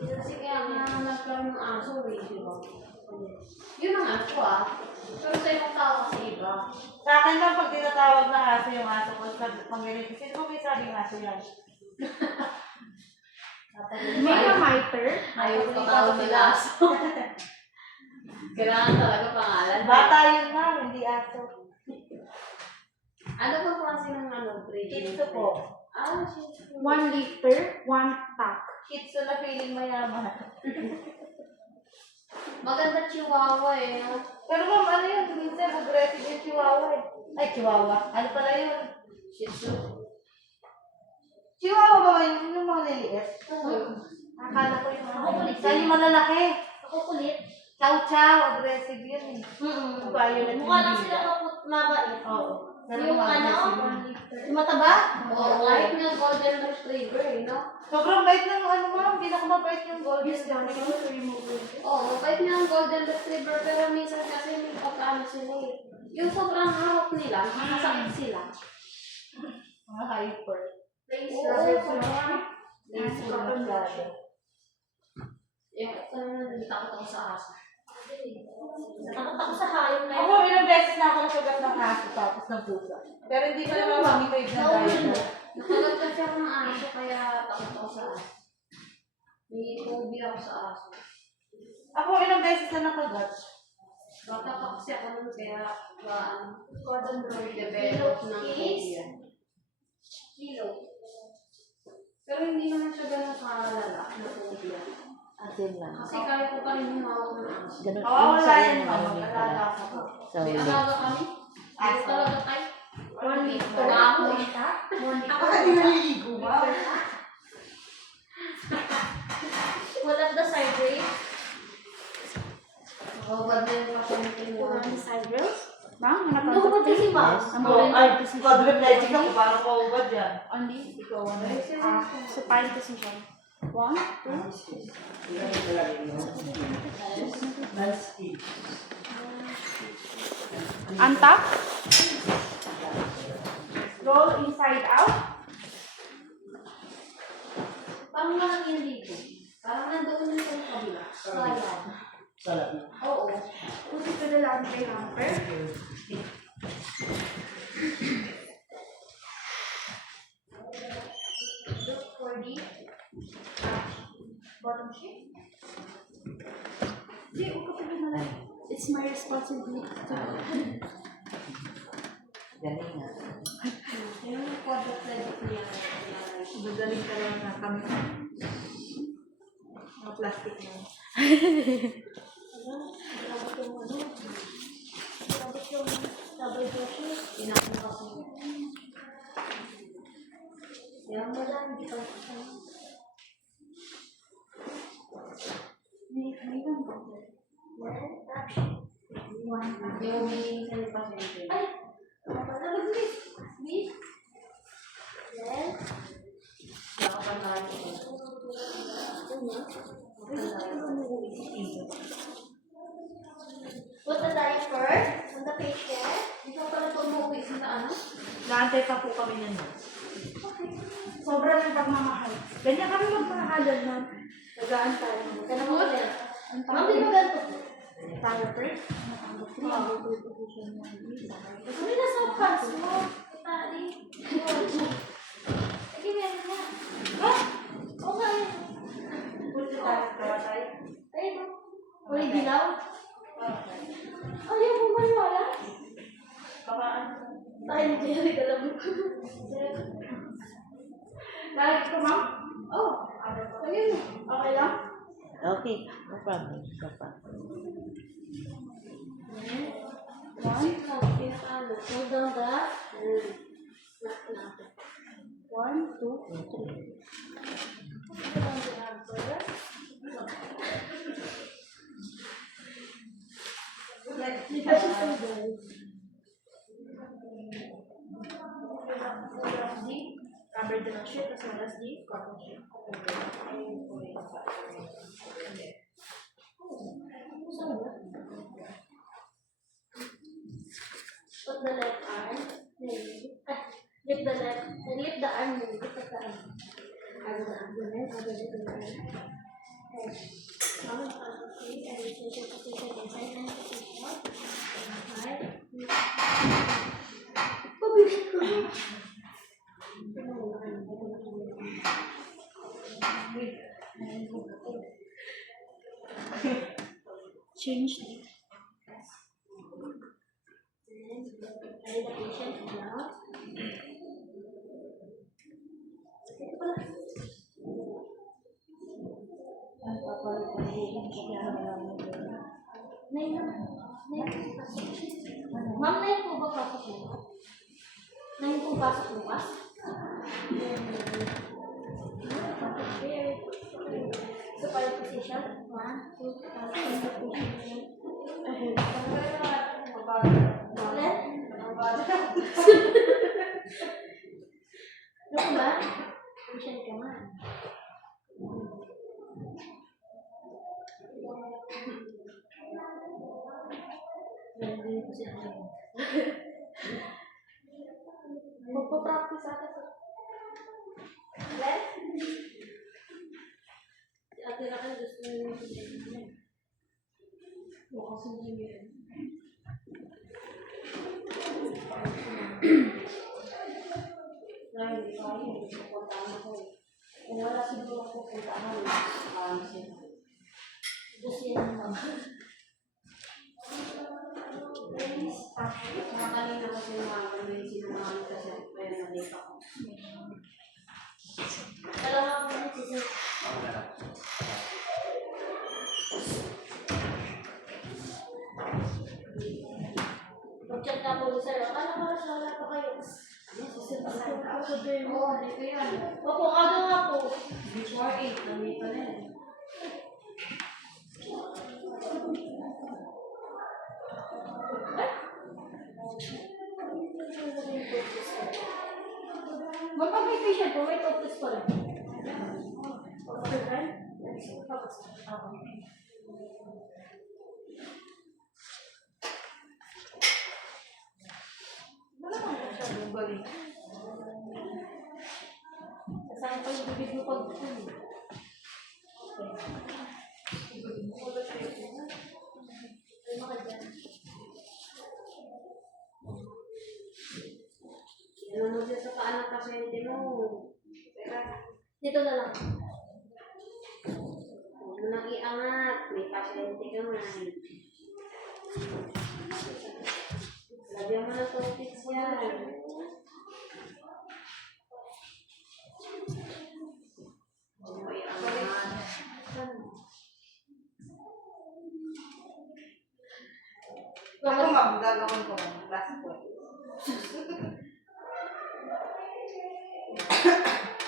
Kasi kaya nga nagkaroon yung aso, eh, di ba? Yun ang aso Pero sa ibang tao kasi iba. Sa akin lang pag tinatawag na aso yung aso ko, sabi pang ganito. Sino ba may sabing aso yan? May miter. Ayaw ko tawag ng aso. Kailangan talaga pangalan. Bata yun ma'am, hindi aso. Ano ba klase ng ano? Breed? Shih Tzu po. Ah, Shih Tzu. 1 liter, 1 pack. Shih Tzu na feeling mayaman. Maganda chihuahua eh. No? Pero ma'am, ano yun? Minsan aggressive yung chihuahua eh. Ay, chihuahua. Ano pala yun? Shih Tzu. Chihuahua ba yung mga liliit? Akala ko yung Ako mga kulit. Saan yung malalaki? Ako kulit. Chow-chow, aggressive yun eh. Violet Mukha lang yung sila mabait. Oo. Pero Yung mga ano, aggressive yun. yung mataba? Oo, kahit nga golden retriever eh, no? Sobrang bait ng ano ma'am, pinakamabait yung golden Oo, mabait nga ang golden retriever, pero minsan kasi may pagkaano sila eh. Yung sobrang harap nila, masakit sila. Mga hyper. Oo, sobrang. Sobrang lado. Eh, kung takot ako sa aso. Natakot ako sa hayop na Ako, ilang beses na ako nasugat ng aso tapos ng pusa. Pero hindi pa naman mami paid na tayo. Nakagat kasi ako ng aso, kaya takot ako sa aso. May phobia ako sa aso. Ako, ilang beses na nakagat. Bata pa kasi ako nun, kaya cordon develop ng phobia. Kilo. Pero hindi naman siya ganun kalala na phobia. Asin lang. Kasi kaya ko pa rin humawak ng aso. Ganun Mawawala yan yung ma'am, ano mag-alaga pala. ako. Sa May ulit. alaga kami. Aso talaga tayo. 1 liter. Ako. 1 pack. 1 liter. Ako hindi naliligo ba? Full of the side rays. Nakabad na yung kapamitin mo. One side rails. Bang, Nakabad kasi ba? Ang Oh, boring ay, position. quadriplegic ako, parang kaubad yan. Only. Ikaw, ano? Supine position. 1, 2. Untap. Roll inside out. Parang lang yung dito. Parang nandoon yung sa kabila. Sayang. Oo. Put it to the laundry hamper. Look for the bottom shape. Di, huwag ka pala malay. It's my responsibility to Galing nga. Yung quadriplegic niya. Magaling ka lang na kami. Mga plastic na. Dapat yung double crochet. Pinakakas mo. Kaya mo lang, hindi pa May lang ba? Hindi humihingi sa yung pasyente. Ay! Ano pala? Bilis! Bilis! Then, Nakapantahan ko. put the diaper on the patient. Ikaw pala pag umuwi sa ano? Naantay pa po kami niyan. Sobrang ng pagmamahal. Ganyan kami magpahalal na. Tagaan tayo. Kaya mo ulit. Ma'am, di ba ganito? Tayo first. Ano na sa pants mo? Tali. Sige, meron na. Ha? Oo nga yun. Punta tayo. Tawa tayo. Ayun o. Uli dilaw. Ayaw mo maniwala? Baka ano. Ay, hindi ka lang. Lagi ko, ma'am. Oh, ayun. Okay lang? Okay, no problem. No problem. Hold down the One, two, three. Rubber din ang sheet as well as the cotton sheet. Put the left arm. Lift the left. Lift the arm. Lift the arm. Arm the abdomen. Okay. Now, okay. And we take the position inside and position. Right. Pabigat ko. Change. Carry the patient down. Ma'am, na yun po ba pasok mo? Na yun po pasok bukas? So, para position. 1, 2, 3, 4, ano ba? Patient ka man. Magpa-practice ata sa... Let? Si Ate Raquel gusto nyo yung pinag-inan. Bukas hindi yun. Dahil hindi tayo, hindi ko puntaan ako. Kung wala siguro ako puntaan ako, gusto yun naman. Mga kanina kasi mga gawin sinungaling kasi kaya na-late ako. Dalawa ko na si mag-chat na po ni Sir. Ano oras na wala pa kayo? Oo, dito yan. Opo, aga nga po. Before 8, nandito na eh. Kapag may patient po, may top test pa rin. Okay, friend? Wala naman masyadong galing. Kasama pa yung bibig mo pag ay mga dyan. Nanonood yan sa paan ng pasyente mo. Teka, Dito na lang. huwag mo nang iangat. May pasyente ka man. Lagyan mo ng topics yan. Huwag mo iangat. Ako, ma'am, gagawin ko, ma'am. Last point.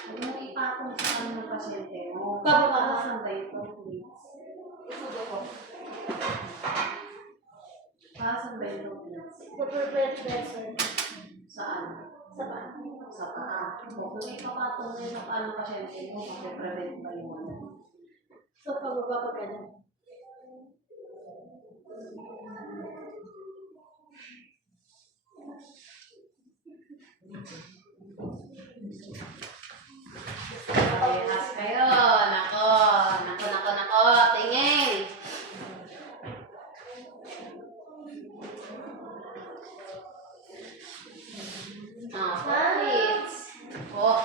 Huwag mo ipatong sa ano ng pasyente mo. Kababa. Saan ba ito, please? Isudo ko. Para The perfect person. Saan? Sa paa. Sa paa. Kung may kapatong na yung paano pasyente mo, prevent ba yung ano? So, pababa pa ganun. Ayos kayo. Nako. Nako. Tingin. Perfect. Oh.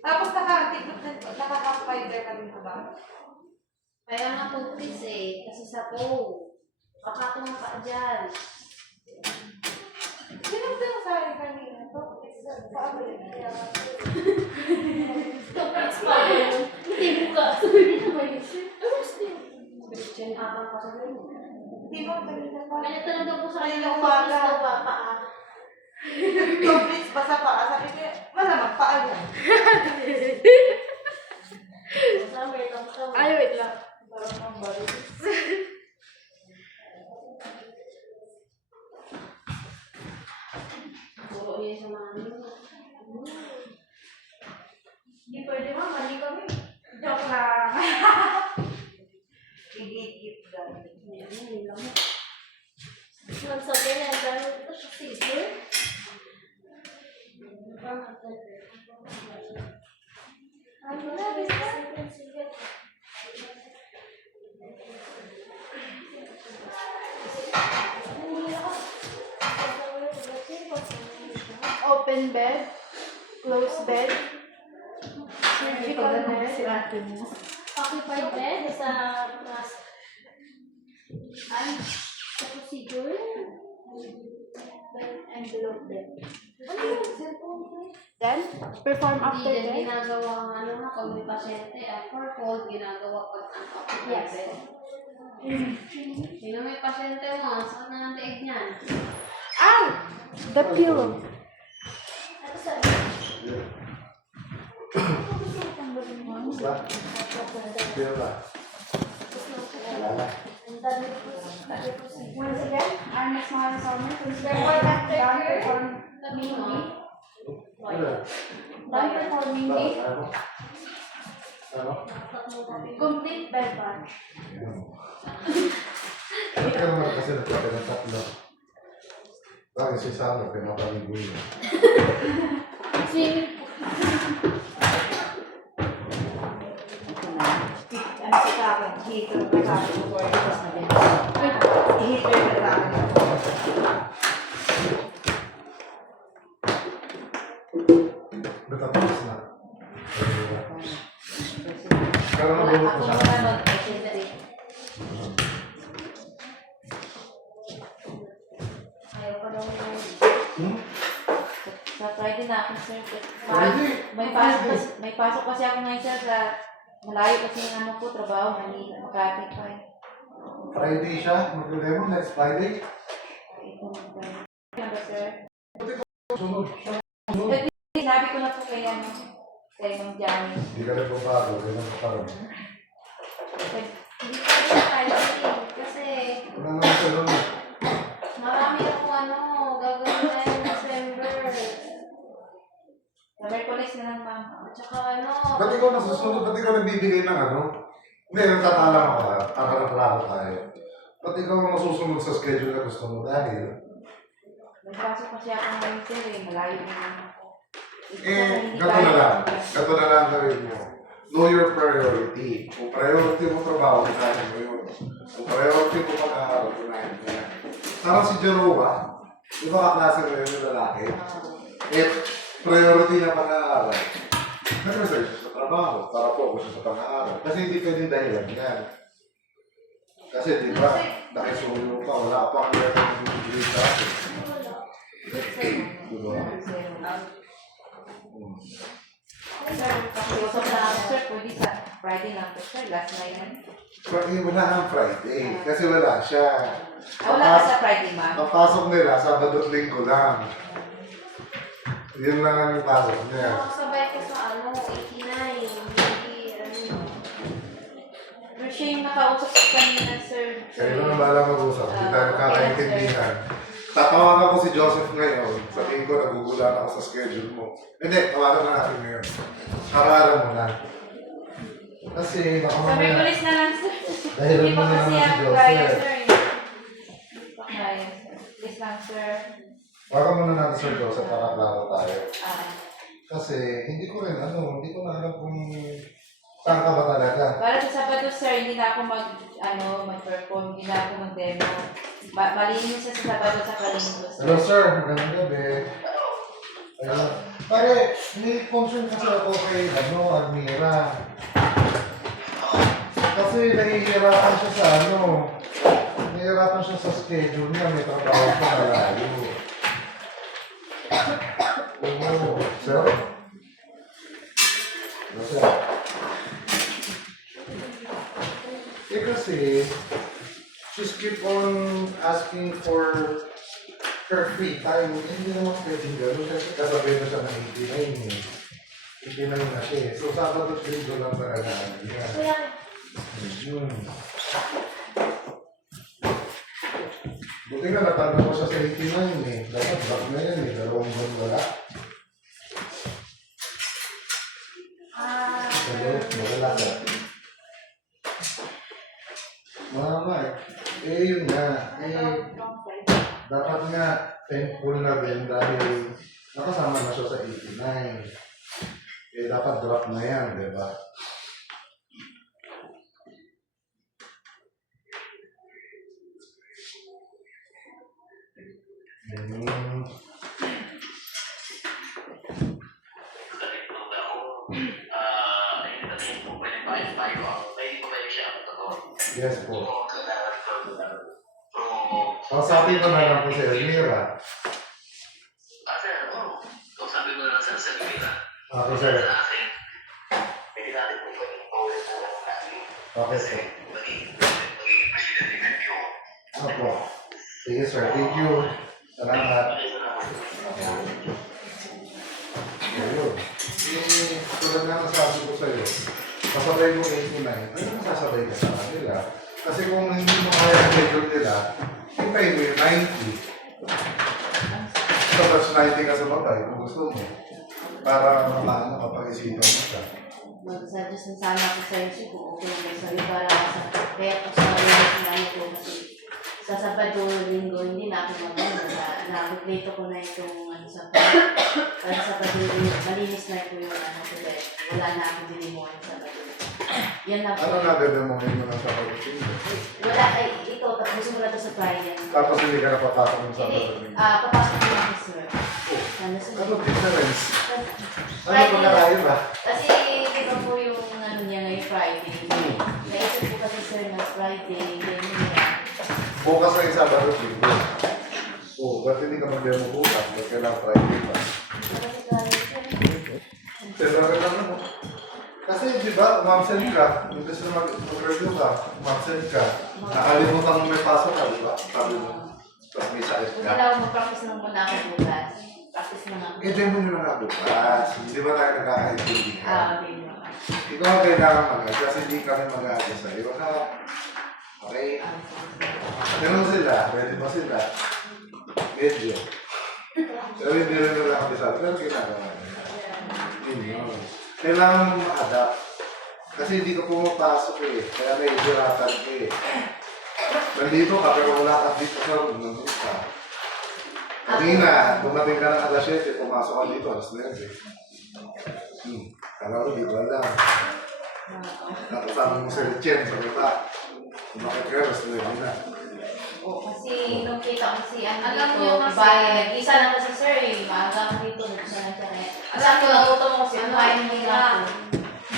Tapos nakaka-fighter ka rin ba? Kaya nga toothpaste eh. Kasi sa toe. Kapatong ang paa dyan. Sinunod mo sa akin kanina. Paabalik niya. Hindi buka. Hindi na ba yun? Christian habang pa sa ganun. Hindi mo kanina pa. Kaya talaga po sa kanya Kanina umaga. gusto pa paa. Please, basa pa. Sabi ko, malamang paa yan. Summer lang, summer. Ay, wait lang. Parang ang bari. Puro niya sa mga ano. Hindi pwede ma, mali kami. Joke lang. Igigit lang. Yan, lamok. Magsabi na, ang dami ito sa figure. Ano na, sige. Open bed, closed bed, surgical bed, Occupied bed sa mas sa procedure. envelope bed. Then, perform Hindi after din bed. ginagawa ang ano na pag may pasyente, after cold, ginagawa pag unoccupied Yes. bed. Sino may pasyente mo? Saan na ang leeg niyan? Ah! The pillow. Ano sa ang dami po sa procedure. Once again, our next mga reformer, consider done performingly, complete bed bath. Bakit ka naman kasi nagkape ng tatlo? Bakit si Sano pinapaligo niya? Swimming Ano sa akin? Heater na sa akin. Heater na sa akin. Natapos na. Pero nabulot Ako mo sa muna akin. mag-pasyente. Ayaw pa daw na. Sa Friday na ako, sir. Friday? May pasok kasi ako ngayon, sir, sa malayo kasi yung ano ko, trabaho, Manila, Makati pa eh. Friday siya? Mag-demo next Friday? Ito na Friday. Ano ba, sir? Sunod. Sinabi ko na po kaya ano, kay Ma'am Jami. Hindi ka rin babago. Ganun ka rin. Hindi pa rin Friday kasi Wala naman sa doon. marami ako ano, gagawin na yung December. Sa Merkulis na lang, ma'am. At saka ano, Ba't ikaw nasusunod? Ba't ikaw nagbibigay ng ano? Hindi, nagtatala ako ha. Para na klaro tayo. Ba't ikaw ang masusunod sa schedule na gusto mo? Dahil, nagpasok kasi ako ngayon, sir, eh. Malayo na lang ako. gato na lang. Gato na lang gawin mo. Know your priority. Kung priority mo trabaho, unahin mo yun. Kung priority mo pag-aaral, unahin mo yan. Parang si Jeroa, di ba kaklase mo yun yung lalaki? Eh, priority niya pag-aaral. Nag-research siya sa trabaho para focus siya sa pag-aaral. Kasi hindi pwedeng dahilan yan. Kasi di ba, nakisulo ka, wala ka pang letter ng degree sa akin. Di ba? Usap na ako, sir, pwede sa Friday lang po, sir. Last night na. Wala kang Friday. Kasi wala siya. Wala ka sa Friday, ma'am. Ang pasok nila, Sabado at Linggo lang. Yun lang ang pasok niya. Nakasabay ko sa ano, 89. Hindi, ano. siya yung nakausap ko kanina, sir. Kayo na bahala mag-usap. Hindi tayo nakakaintindihan. Tatawagan ko si Joseph ngayon. Sabihin ko, nagugulat ako sa schedule mo. Hindi, tawagan na natin ngayon. Hararan mo na. Kasi baka Sa mamaya. Merkulis na lang, sir. Dahil Hindi pa mo kasi naman si ako kaya, Joseph. sir. Hindi pa kaya, sir. Please lang, sir. Baka muna natin Sir Joseph para klaro tayo. Ah. Kasi hindi ko rin hindi ko na alam kung saan ka ba talaga. Para sa Sabado, sir, hindi na ako mag-perform, hindi na ako mag-demo. Malinis sa Sabado sa Kalinggo, sir. Hello sir, magandang gabi. Ayun. Pare, may concern kasi ako kay Almira. Kasi nahihirapan siya sa nahihirapan siya sa schedule niya, may trabaho siya na layo. Oo, sir? Hello, sir? Kasi, she's keep on asking for her free time. Hindi naman pwedeng gano'n. Kasi kasabi na siya ng 89 eh. 89 na siya eh. So, Sabado at Linggo lang talaga. Yan. Yun. Buti nga natanda ko siya sa 89 eh. Dapat back na yan eh. 2 buwan wala. Hello, wala ka. Mama yun nga. Dapat nga thankful na din dahil nakasama na siya sa 89. Dapat drop na yan, di ba? Yes po. Kausapin ko na lang po si Elmira. Ako sir. Okay sir. Opo. Sige sir, thank you. Salamat. Ayun. Tulad nga nasabi ko sa'yo, kasabay mo 89, ano masasabay ka sa kanila? Kasi kung hindi mo kaya ang schedule nila, hintayin mo yung 90. Tapos 90 ka sa babay kung gusto mo. Para makapag-isipan mo siya. Mag-suggest na sana ako sa inyo kung okay lang kayo sabi para kaya ako sa rin ko kasi sa Sabado, Linggo, hindi na ako na-update ko na itong sa para sa Sabado, malinis na ito yung kasi wala na akong dinimuan sa Sabado. Yan na po. Ano na-demohin mo na sa pag-isip? Wala, ito, tapos mo na ito sa Friday. Tapos hindi ka napapasok ng Sabado. Papasok ko na ako, sir. Ano difference? Ano ba nakayo ba? Kasi ito po yung niya ngayon Friday. Naisip ko kasi sir na Friday, ganyan niya. Bukas na yung Sabado, Linggo. Oo, ba't hindi ka mag-demo bukas? Ba't kailangan Friday pa? Pero lang mo. Kasi di ba, umabsent ka. Imbes na mag-review ka, umabsent ka. Nakalimutan mo may pasok ka, di ba? Sabi mo. Tapos may sakit ka. Wala akong mag-practice ng muna ako bukas. Practice na nga. I-demo nyo na nga bukas. Hindi ba tayo nagkakaintindihan? Okay naman. Ikaw ang kailangan mag-adjust kasi hindi kami mag-adjust sa'yo. Okay? Ganun sila. Pwede ba sila? Medyo. Pero hindi rin nila kami sabi. Pero ginagawa nila. Hindi yun. Kailangan mo ma-adapt. Kasi hindi ka pumapasok eh. Kaya nahihirapan ka eh. Nandito ka pero wala ka dito sa room. Nandito ka. Kanina, dumating ka ng alas 7, pumasok ka dito, alas 9. Kala ko, di ba lang. Nakasama mo si Richard sa baba. Bakit ka, alas 9 na. Oo, kasi nung kita ko si Ann Alam dito, niyo kasi- diba, nag-isa lang kasi sir eh. Maaga ko dito, nag-isa lang siya. Alam ko, nagutom ako kasi kumain ng nila ako.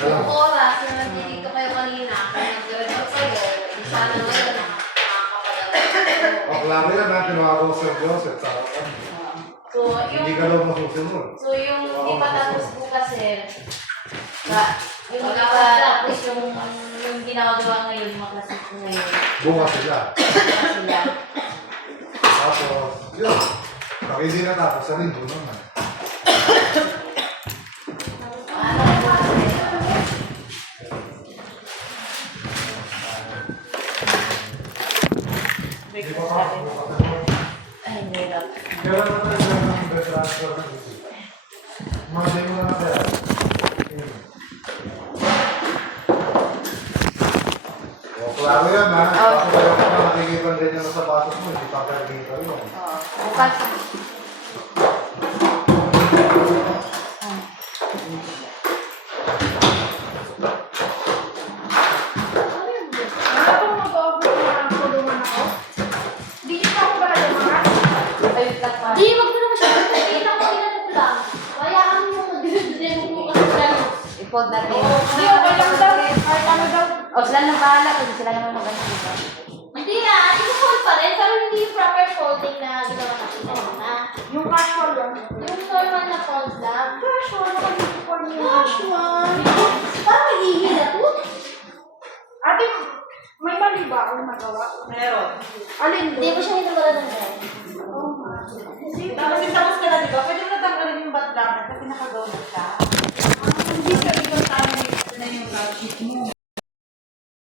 Alam Yung mo, oras na nandito kayo kanina, kung nag-report kayo, di sana ngayon nakakapadala. ang klaro yan ha, tinawa ko sa Joseph sa akin. So, Hindi ka daw masusunod. So, yung hindi pa tapos bukas, sir, yung hindi Wala pa pa. tapos yung ginagawa ngayon, mga klases ko ngayon, Bukas sila. bukas sila. Tapos, yun. Pag hindi natapos, sa rin doon naman. Ano bukas, sir? Hindi pa pa. Ay, hirap. Kailan na tayo ng bed transfer ng ito? Monday mo na kaya. O, klaro yan ha. Tapos kaya ka na nakikita din yan sa sapatos mo, hindi pa kaya dito yun. Oo. Bukas. Wala pang mag-offer na tulungan ako. Hindi niyo pa ako ba naman? Ayun lang pa. Di, wag mo na masyadong sabihin ako pinanong lang. Kaya ang mo mag-din mo kasi lang. I-fold natin. Hindi, okay lang daw. Kahit ano daw. O, sila nang bahala kasi sila naman mag-ano dito. Hindi na, i-fold pa rin, pero hindi yung proper folding na ginawa natin kanina. Yung casual lang. Yung normal na fold lang. Casual, naka-uniform yun. Casual. Parang may ihi na to. Ate, may mali ba akong nagawa? Meron. Alin Hindi doon? ko siya hinawala ng